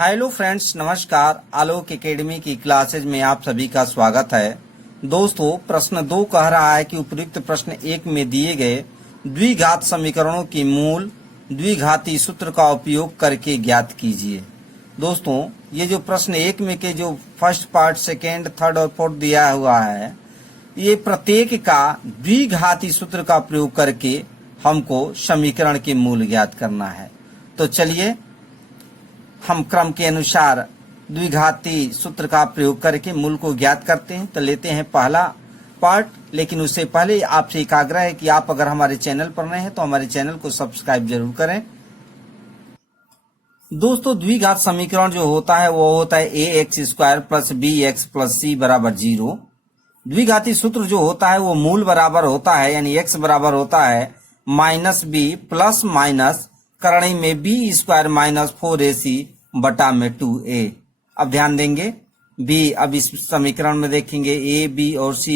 Hello friends, नमस्कार। आलोक academy की classes में आप सभी का स्वागत है। दोस्तों, प्रश्न 2 कह रहा है कि उपयुक्त प्रश्न 1 में दिए गए द्विघात समीकरणों की मूल द्विघाती सूत्र का उपयोग करके ज्ञात कीजिए। दोस्तों, ये जो प्रश्न 1 में के जो फर्स्ट पार्ट, सेकेंड, थर्ड और फोर्थ दिया हुआ है, ये प्रत्येक का द्विघाती सूत्र का प्रयोग करके हमको समीकरण के मूल ज्ञात करना है। तो चलिए हम क्रम के अनुसार द्विघाती सूत्र का प्रयोग करके मूल को ज्ञात करते हैं। तो लेते हैं पहला पार्ट, लेकिन उससे पहले आपसे एक आग्रह है कि आप अगर हमारे चैनल पर नए हैं तो हमारे चैनल को सब्सक्राइब जरूर करें। दोस्तों, द्विघात समीकरण जो होता है वो होता है ax² plus bx plus c बराबर 0। द्विघाती सूत्र जो होता है वो मूल बराबर होता है, यानी x बराबर होता है माइनस b प्लस माइनस करणी में b² माइनस 4ac बटा में 2a। अब ध्यान देंगे b, अब इस समीकरण में देखेंगे a, b और c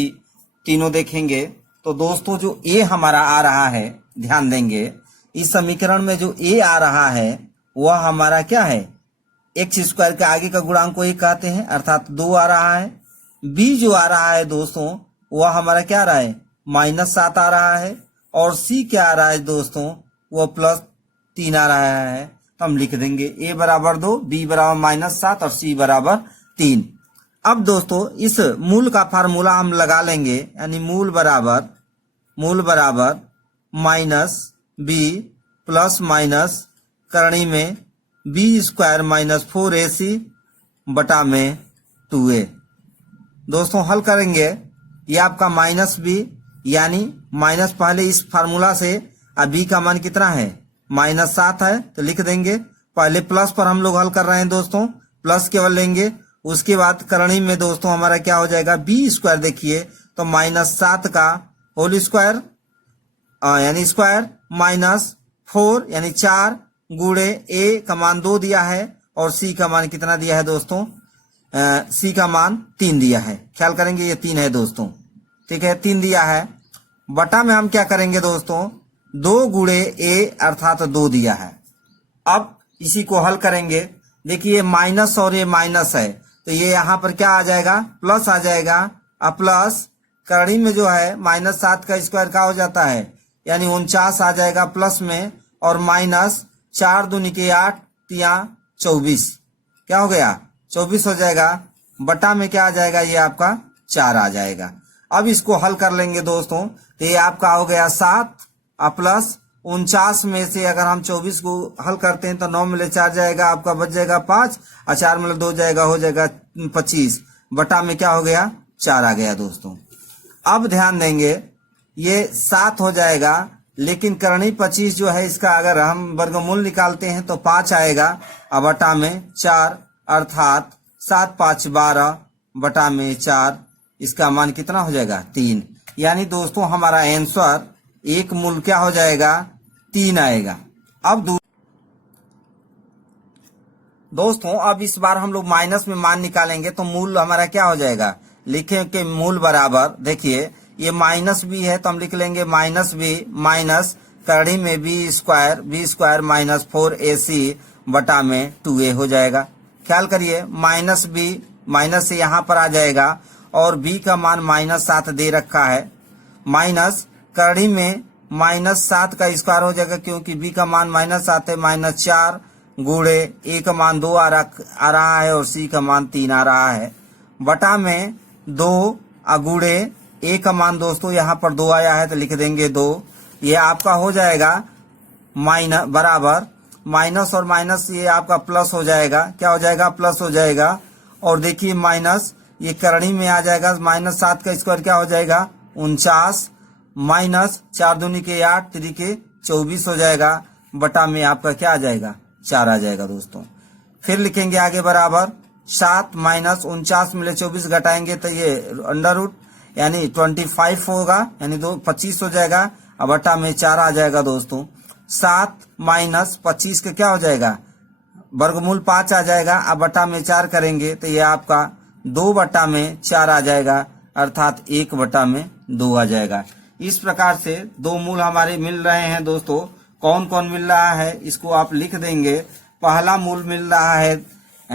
तीनों देखेंगे। तो दोस्तों, जो a हमारा आ रहा है, ध्यान देंगे इस समीकरण में जो a आ रहा है वह हमारा क्या है, x² के आगे का गुणांक को a कहते हैं, अर्थात 2 आ रहा है। b जो आ रहा है दोस्तों वह हमारा क्या आ रहा है, -7 आ रहा है। और c क्या आ रहा है दोस्तों, वह +3 आ रहा है। तो हम लिख देंगे a बराबर 2, b बराबर -7 और c बराबर 3। अब दोस्तों, इस मूल का फार्मूला हम लगा लेंगे, यानी मूल बराबर माइनस b प्लस माइनस करणी में b² माइनस 4ac बटा में 2a। दोस्तों, हल करेंगे, ये आपका -b, यानी माइनस पहले इस फार्मूला से, अब b का मान कितना है, -7 है, तो लिख देंगे। पहले प्लस पर हम लोग हल कर रहे हैं दोस्तों, प्लस केवल लेंगे। उसके बाद करणी में दोस्तों हमारा क्या हो जाएगा, b², देखिए तो -7 का होल स्क्वायर यानी स्क्वायर माइनस 4 यानी 4 गुणे a का मान 2 दिया है और c का मान कितना दिया है दोस्तों, c का मान 3 दिया है। ख्याल करेंगे ये 3 है दोस्तों, ठीक है, 3 दिया है। बटा में हम क्या करेंगे दोस्तों, 2 गुणे a अर्थात 2 दिया है। अब इसी को हल करेंगे। देखिए माइनस और ये माइनस है, तो ये यहाँ पर क्या आ जाएगा, प्लस आ जाएगा। अब प्लस करणी में जो है -7 का स्क्वायर क्या हो जाता है, यानी 49 आ जाएगा प्लस में, और माइनस 4 दूनी के 8 तिया 24, क्या हो गया, 24 हो जाएगा। बटा में क्या आ जाएगा, ये आपका 4 आ जाएगा। अब इसको हल कर लेंगे दोस्तों, तो ये आपका हो गया 7 प्लस 49 में से अगर हम 24 को हल करते हैं तो 9 में 4 जाएगा, आपका बच जाएगा 5, और 4 में 2 जाएगा, हो जाएगा 25। बटा में क्या हो गया, 4 आ गया दोस्तों। अब ध्यान देंगे ये 7 हो जाएगा, लेकिन करणी 25 जो है इसका अगर हम वर्गमूल निकालते हैं तो 5 आएगा, और बटा में 4, अर्थात 7 5 12 बटा में 4, इसका मान कितना हो जाएगा, 3। यानी दोस्तों हमारा आंसर एक मूल क्या हो जाएगा, 3 आएगा। अब दोस्तों, अब इस बार हम लोग माइनस में मान निकालेंगे तो मूल हमारा क्या हो जाएगा, लिखें कि मूल बराबर, देखिए ये -b है तो हम लिख लेंगे -b माइनस करणी में b² माइनस 4ac बटा में 2a हो जाएगा। ख्याल करिए -b माइनस से यहाँ पर आ जाएगा, और b का मान -7 दे रखा है, माइनस करणी में -7 का स्क्वायर हो जाएगा, क्योंकि b का मान -7 है, -4 गुणे a का मान 2 आ रहा है और c का मान 3 आ रहा है। बटा में 2 गुणे a का मान दोस्तों यहाँ पर 2 आया है तो लिख देंगे 2। ये आपका हो जाएगा बराबर माइनस और माइनस ये आपका प्लस हो जाएगा, क्या हो जाएगा, प्लस हो जाएगा। और देखिए माइनस ये करणी में आ जाएगा, -7 का स्क्वायर क्या हो जाएगा, 49 माइनस 4 दूनी के 8 3 के 24 हो जाएगा। बटा में आपका क्या आ जाएगा, 4 आ जाएगा दोस्तों। फिर लिखेंगे आगे बराबर 7 माइनस 49 में 24 घटाएंगे तो ये अंडर रूट यानी 25 होगा, यानी 25 हो जाएगा। अब बटा में 4 आ जाएगा दोस्तों। 7 माइनस 25 का क्या हो जाएगा, वर्गमूल 5 आ जाएगा। अब बटा में 4 करेंगे तो ये आपका 2 बटा में 4 आ जाएगा, अर्थात 1 बटा में 2 आ जाएगा। इस प्रकार से 2 मूल हमारे मिल रहे हैं दोस्तों। कौन कौन मिल रहा है इसको आप लिख देंगे। पहला मूल मिल रहा है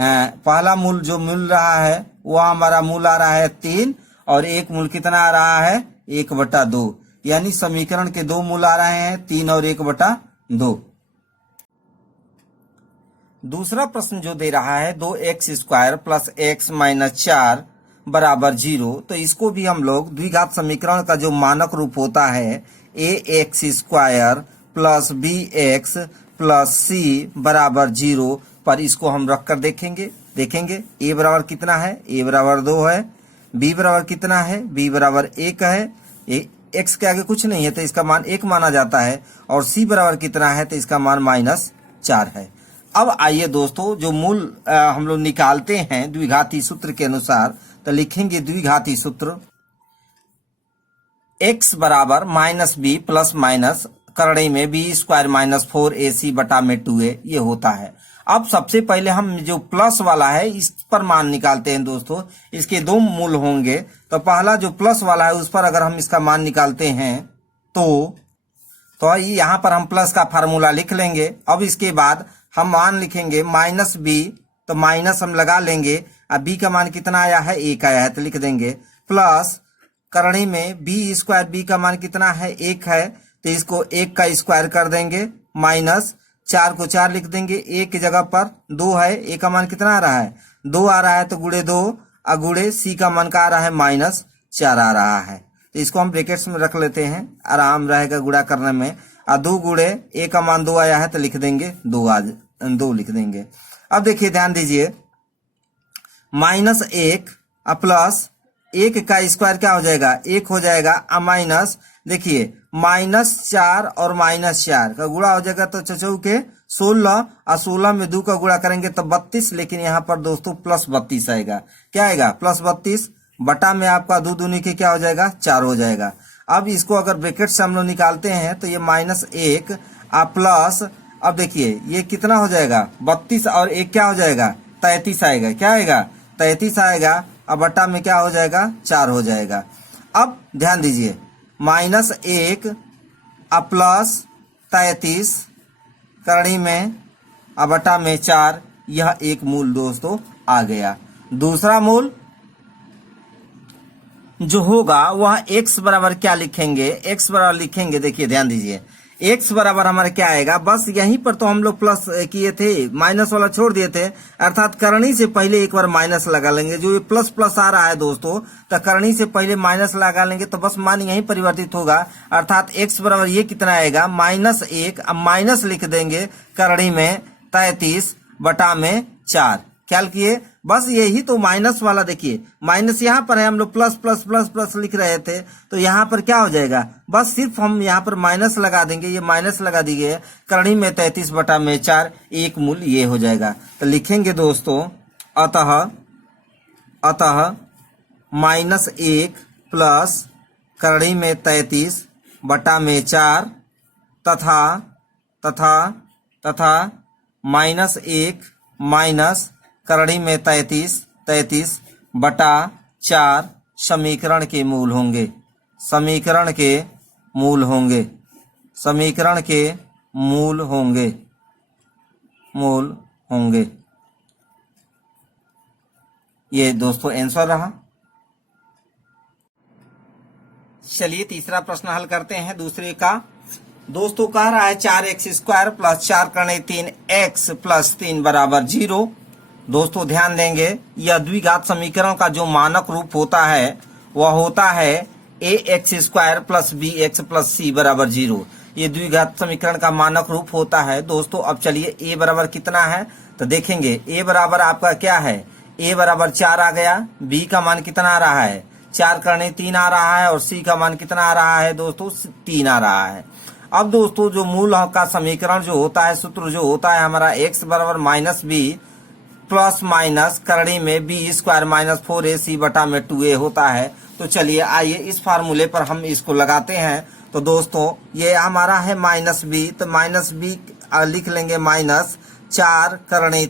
पहला मूल जो मिल रहा है वह हमारा मूल आ रहा है 3 और एक मूल कितना आ रहा है 1/2, यानी समीकरण के दो मूल आ रहे हैं 3 और 1/2। दूसरा प्रश्न जो दे रहा है 2x² प्लस x माइनस 4 बराबर 0, तो इसको भी हम लोग द्विघात समीकरण का जो मानक रूप होता है ax² plus bx plus c बराबर 0 पर इसको हम रख कर देखेंगे a बराबर कितना है, a बराबर 2 है, b बराबर कितना है, b बराबर 1 है, x के आगे कुछ नहीं है तो इसका मान 1 माना जाता है, और c बराबर कितना है तो इसका मान -4 है। अब आइए दोस्तों जो मूल हम लोग निकालते हैं द्विघाती सूत्र के अनुसार, तो लिखेंगे द्विघाती सूत्र x बराबर -b प्लस माइनस करड़े में b² माइनस 4ac बटा में 2a ये होता है। अब सबसे पहले हम जो प्लस वाला है इस पर मान निकालते हैं दोस्तों, इसके दो मूल होंगे, तो पहला जो प्लस वाला है उस पर अगर हम इसका मान निकालते हैं तो यहाँ पर हम प्लस का फार्मूला लिख लेंगे। अब इसके बाद हम मान लिखेंगे -b, तो माइनस हम लगा लेंगे, अब b का मान कितना आया है 1 आया है तो लिख देंगे, प्लस करणी में b² b का मान कितना है 1 है तो इसको 1 का स्क्वायर कर देंगे, माइनस 4 को 4 लिख देंगे, 1 की जगह पर 2 है, a का मान कितना आ रहा है 2 आ रहा है तो गुणे 2 अगुणे c का मान का आ रहा है -4 आ रहा है, तो इसको हम ब्रैकेट्स में रख लेते हैं, आराम रहेगा गुणा करने में। 2 गुणे a का मान 2 आया है तो लिख देंगे 2 लिख देंगे। अब देखिए ध्यान दीजिए, -1 प्लस 1 का स्क्वायर क्या हो जाएगा 1 हो जाएगा, माइनस देखिए -4 और -4 का गुणा हो जाएगा तो चचौ के 16 और 16 में 2 का गुणा करेंगे तो 32, लेकिन यहाँ पर दोस्तों +32 आएगा। क्या आएगा +32 बटा में आपका 2 दूनी के क्या हो जाएगा 4 हो जाएगा। अब इसको अगर ब्रैकेट से हम लोग निकालते हैं तो ये -1 प्लस, अब देखिए ये कितना हो जाएगा 32 और 1 क्या हो जाएगा 33 आएगा, क्या आएगा 33 आएगा, अब बटा में क्या हो जाएगा 4 हो जाएगा। अब ध्यान दीजिए -1 प्लस 33 करणी में बटा में 4, यह एक मूल दोस्तों आ गया। दूसरा मूल जो होगा वह x बराबर क्या लिखेंगे, x बराबर लिखेंगे, देखिए ध्यान दीजिए x बराबर हमारा क्या आएगा, बस यहीं पर तो हम लोग प्लस किए थे, माइनस वाला छोड़ दिए थे, अर्थात करणी से पहले एक बार माइनस लगा लेंगे। जो ये प्लस प्लस आ रहा है दोस्तों तो करणी से पहले माइनस लगा लेंगे तो बस मान यहीं परिवर्तित होगा, अर्थात x बराबर ये कितना आएगा -1, अब माइनस लिख देंगे करणी में 33 बटा में 4। ख्याल किए, बस यही तो माइनस वाला, देखिए माइनस यहाँ पर है, हम लोग प्लस प्लस प्लस प्लस लिख रहे थे तो यहाँ पर क्या हो जाएगा, बस सिर्फ हम यहाँ पर माइनस लगा देंगे, ये माइनस लगा दिए, करणी में 33 बटा में 4 एक मूल ये हो जाएगा। तो लिखेंगे दोस्तों अतः -1 प्लस करणी में 33 बटा में 4 तथा -1 माइनस करणी में 33 बटा 4 समीकरण के मूल होंगे, समीकरण के मूल होंगे। ये दोस्तों आंसर रहा। चलिए तीसरा प्रश्न हल करते हैं दूसरे का। दोस्तों कह रहा है 4x² प्लस 4 करणे 3x प्लस 3 बराबर 0। दोस्तों ध्यान देंगे, यह द्विघात समीकरण का जो मानक रूप होता है वह होता है ax² plus bx plus c बराबर 0। ये द्विघात समीकरण का मानक रूप होता है दोस्तों। अब चलिए a बराबर कितना है तो देखेंगे, a बराबर आपका क्या है, a बराबर 4 आ गया, b का मान कितना आ रहा है 4 करणे 3 आ रहा है, और c का मान कितना आ रहा है दोस्तों 3 आ रहा है। अब दोस्तों जो मूल का समीकरण जो होता है, सूत्र जो होता है हमारा x बराबर -b प्लस माइनस करणी में b² माइनस 4ac बटा में 2a होता है। तो चलिए आइए इस फार्मूले पर हम इसको लगाते हैं। तो दोस्तों ये हमारा है -b, तो -b लिख लेंगे -4 करणी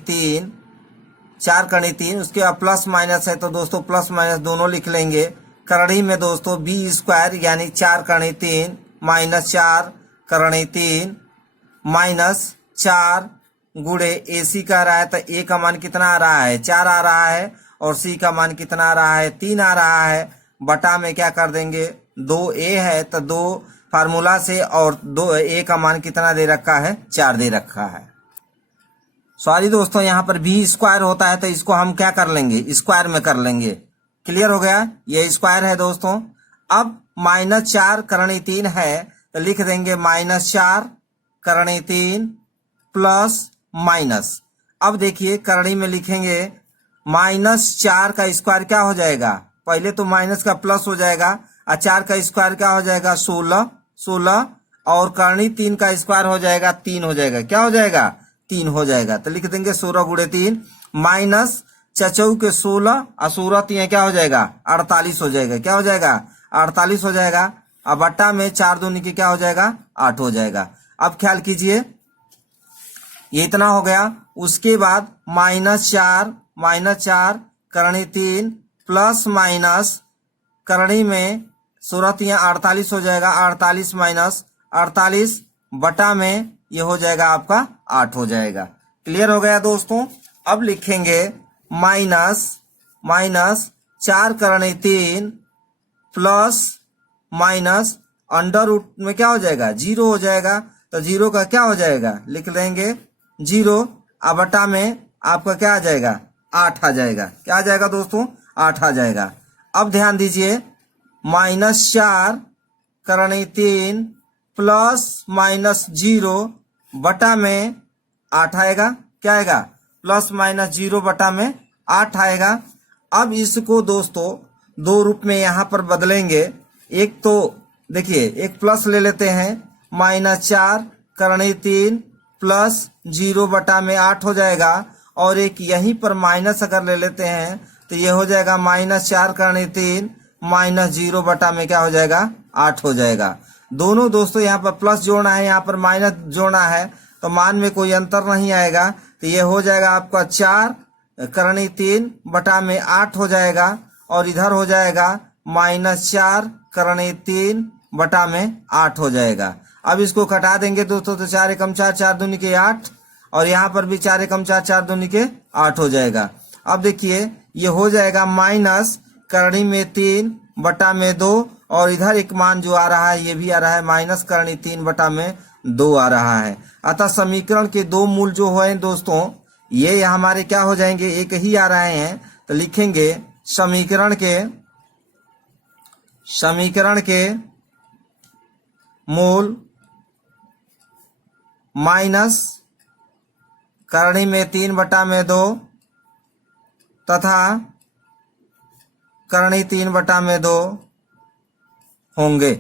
3, उसके बाद प्लस माइनस है तो दोस्तों प्लस माइनस दोनों लिख लेंगे। करणी में दोस्तों b² यानी 4 करणी 3 -4 करणी 3 -4 गुणे ए सी का रहा है तो ए का मान कितना आ रहा है 4 आ रहा है और सी का मान कितना आ रहा है 3 आ रहा है। बटा में क्या कर देंगे 2a है तो 2 फार्मूला से और 2a का मान कितना दे रखा है 4 दे रखा है। सॉरी दोस्तों, यहाँ पर b स्क्वायर होता है तो इसको हम क्या कर लेंगे स्क्वायर में कर लेंगे। क्लियर हो गया, ये स्क्वायर है दोस्तों। अब -4 करणी 3 है तो लिख देंगे -4 करणी 3 प्लस माइनस। अब देखिए करणी में लिखेंगे -4 का स्क्वायर क्या हो जाएगा, पहले तो माइनस का प्लस हो जाएगा और 4 का स्क्वायर क्या हो जाएगा 16 और करणी 3 का स्क्वायर हो जाएगा 3 हो जाएगा। क्या हो जाएगा 3 हो जाएगा। तो लिख देंगे 16 गुणे 3 माइनस 4 के 16 और 16 3 क्या हो जाएगा 48 हो जाएगा। क्या हो जाएगा 48 हो जाएगा। अब बट्टा में 4 दूनी की क्या हो जाएगा 8 हो जाएगा। अब ख्याल कीजिए ये इतना हो गया। उसके बाद -4 करणी 3 प्लस माइनस करणी में 16 3 48 हो जाएगा। 48 माइनस 48 बटा में ये हो जाएगा आपका 8 हो जाएगा। क्लियर हो गया दोस्तों। अब लिखेंगे -4 करणी 3 प्लस माइनस अंडर रूट में क्या हो जाएगा 0 हो जाएगा। तो 0 का क्या हो जाएगा लिख लेंगे 0 अब बटा में आपका क्या आ जाएगा 8 आ जाएगा। क्या आ जाएगा दोस्तों 8 आ जाएगा। अब ध्यान दीजिए -4 करणी 3 प्लस माइनस 0 बटा में 8 आएगा। क्या आएगा प्लस माइनस 0 बटा में 8 आएगा। अब इसको दोस्तों दो रूप में यहाँ पर बदलेंगे। एक तो देखिए एक प्लस ले लेते हैं -4 करणी 3 प्लस 0 बटा में 8 हो जाएगा और एक यहीं पर माइनस अगर ले लेते हैं तो ये हो जाएगा -4 करणी 3 माइनस 0 बटा में क्या हो जाएगा 8 हो जाएगा। दोनों दोस्तों यहाँ पर प्लस जोड़ना है यहाँ पर माइनस जोड़ना है तो मान में कोई अंतर नहीं आएगा। तो ये हो जाएगा आपका 4 करणी 3 बटा में 8 हो जाएगा और इधर हो जाएगा -4 करणी 3 बटा में 8 हो जाएगा। अब इसको घटा देंगे दोस्तों तो 4 एकम 4 4 दूनी के 8 और यहाँ पर भी 4 एकम 4 4 दूनी के 8 हो जाएगा। अब देखिए ये हो जाएगा माइनस करणी में 3 बटा में 2 और इधर एक मान जो आ रहा है ये भी आ रहा है माइनस करणी 3 बटा में 2 आ रहा है। अतः समीकरण के दो मूल जो है दोस्तों ये हमारे क्या हो जाएंगे एक ही आ रहे हैं। तो लिखेंगे समीकरण के मूल माइनस करणी में 3 बटा में 2 तथा करणी 3 बटा में 2 होंगे।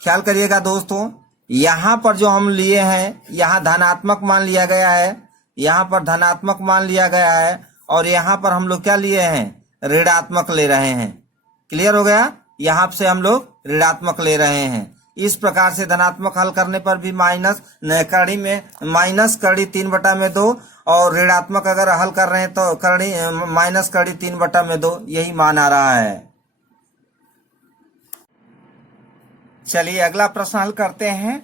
ख्याल करिएगा दोस्तों यहाँ पर जो हम लिए हैं यहाँ धनात्मक मान लिया गया है, यहाँ पर धनात्मक मान लिया गया है और यहाँ पर हम लोग क्या लिए हैं ऋणात्मक ले रहे हैं। क्लियर हो गया, यहाँ से हम लोग ऋणात्मक ले रहे हैं। इस प्रकार से धनात्मक हल करने पर भी करणी में माइनस करणी 3 बटा में 2 और ऋणात्मक अगर हल कर रहे हैं तो करणी माइनस करणी 3 बटा में 2 यही मान आ रहा है। चलिए अगला प्रश्न हल करते हैं।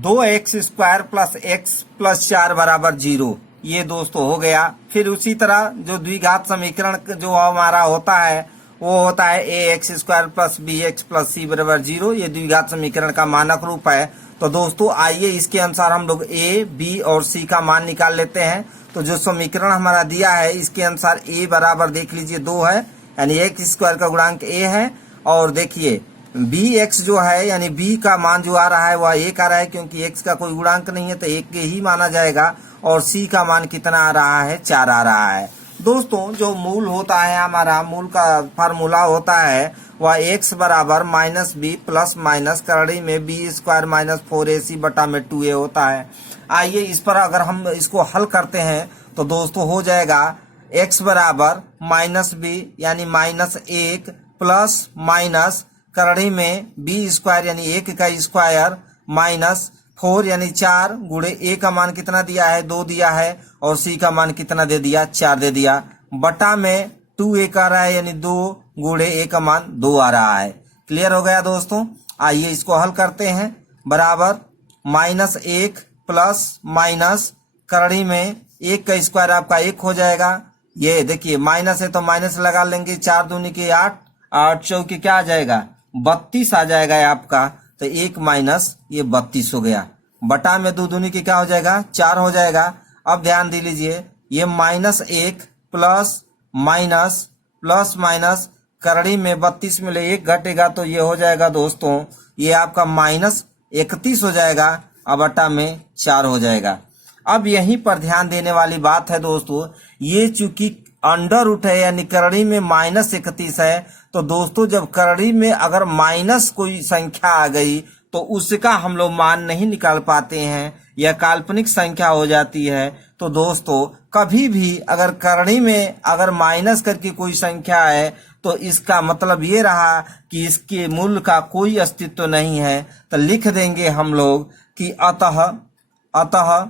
2x² प्लस x प्लस 4 बराबर 0 ये दोस्तों हो गया। फिर उसी तरह जो द्विघात समीकरण जो हमारा होता है वो होता है ax² plus bx plus c बराबर 0 ये द्विघात समीकरण का मानक रूप है। तो दोस्तों आइए इसके अनुसार हम लोग a, b और c का मान निकाल लेते हैं। तो जो समीकरण हमारा दिया है इसके अनुसार a बराबर देख लीजिए 2 है यानी x² का गुणांक a है और देखिए bx जो है यानी b का मान जो आ रहा है वह 1 आ रहा है क्योंकि x का कोई गुणांक नहीं है तो 1 के ही माना जाएगा और c का मान कितना आ रहा है 4 आ रहा है। दोस्तों जो मूल होता है हमारा मूल का फार्मूला होता है वह x बराबर -b प्लस माइनस करणी में b² माइनस 4ac बटा में 2a होता है। आइए इस पर अगर हम इसको हल करते हैं तो दोस्तों हो जाएगा x बराबर -b यानी -1 प्लस माइनस करणी में b² यानी 1 का स्क्वायर माइनस 4 यानी 4 गुणे a का मान कितना दिया है 2 दिया है और c का मान कितना दे दिया 4 दे दिया बटा में 2a का रहा है यानी 2 गुणे a का मान 2 आ रहा है। क्लियर हो गया दोस्तों। आइए इसको हल करते हैं। बराबर -1 प्लस माइनस करड़ी में 1 का स्क्वायर आपका 1 हो जाएगा। ये देखिए माइनस है तो माइनस लगा लेंगे, 4 दूनी की 8, 8 चौकी क्या आ जाएगा 32 आ जाएगा आपका। तो 1 माइनस ये 32 हो गया। बटा में 2 दूनी की क्या हो जाएगा 4 हो जाएगा। अब ध्यान दे लीजिए ये -1 प्लस माइनस प्लस माइनस करड़ी में 32 में 1 घटेगा तो ये हो जाएगा दोस्तों ये आपका -31 हो जाएगा। अब बटा में 4 हो जाएगा। अब यहीं पर ध्यान देने वाली बात है दोस्तों, ये चूंकि अंडर रूट है यानी करड़ी में -31 है, तो दोस्तों जब करड़ी में अगर माइनस कोई संख्या आ गई तो उसका हम लोग मान नहीं निकाल पाते हैं, यह काल्पनिक संख्या हो जाती है। तो दोस्तों कभी भी अगर करड़ी में अगर माइनस करके कोई संख्या है तो इसका मतलब ये रहा कि इसके मूल का कोई अस्तित्व नहीं है। तो लिख देंगे हम लोग कि अतः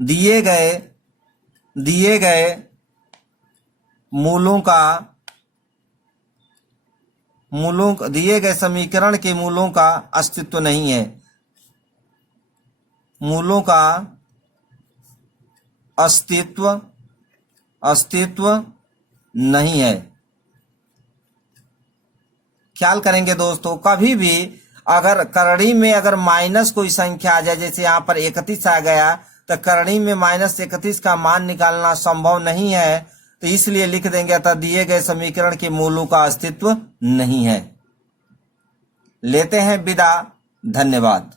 दिए गए दिए गए समीकरण के मूलों का अस्तित्व नहीं है। मूलों का अस्तित्व नहीं है। ख्याल करेंगे दोस्तों, कभी भी अगर करड़ी में अगर माइनस कोई संख्या आ जाए, जैसे यहाँ पर 31 आ गया, तो करड़ी में -31 का मान निकालना संभव नहीं है। तो इसलिए लिख देंगे अतः दिए गए समीकरण के मूलों का अस्तित्व नहीं है। लेते हैं विदा, धन्यवाद।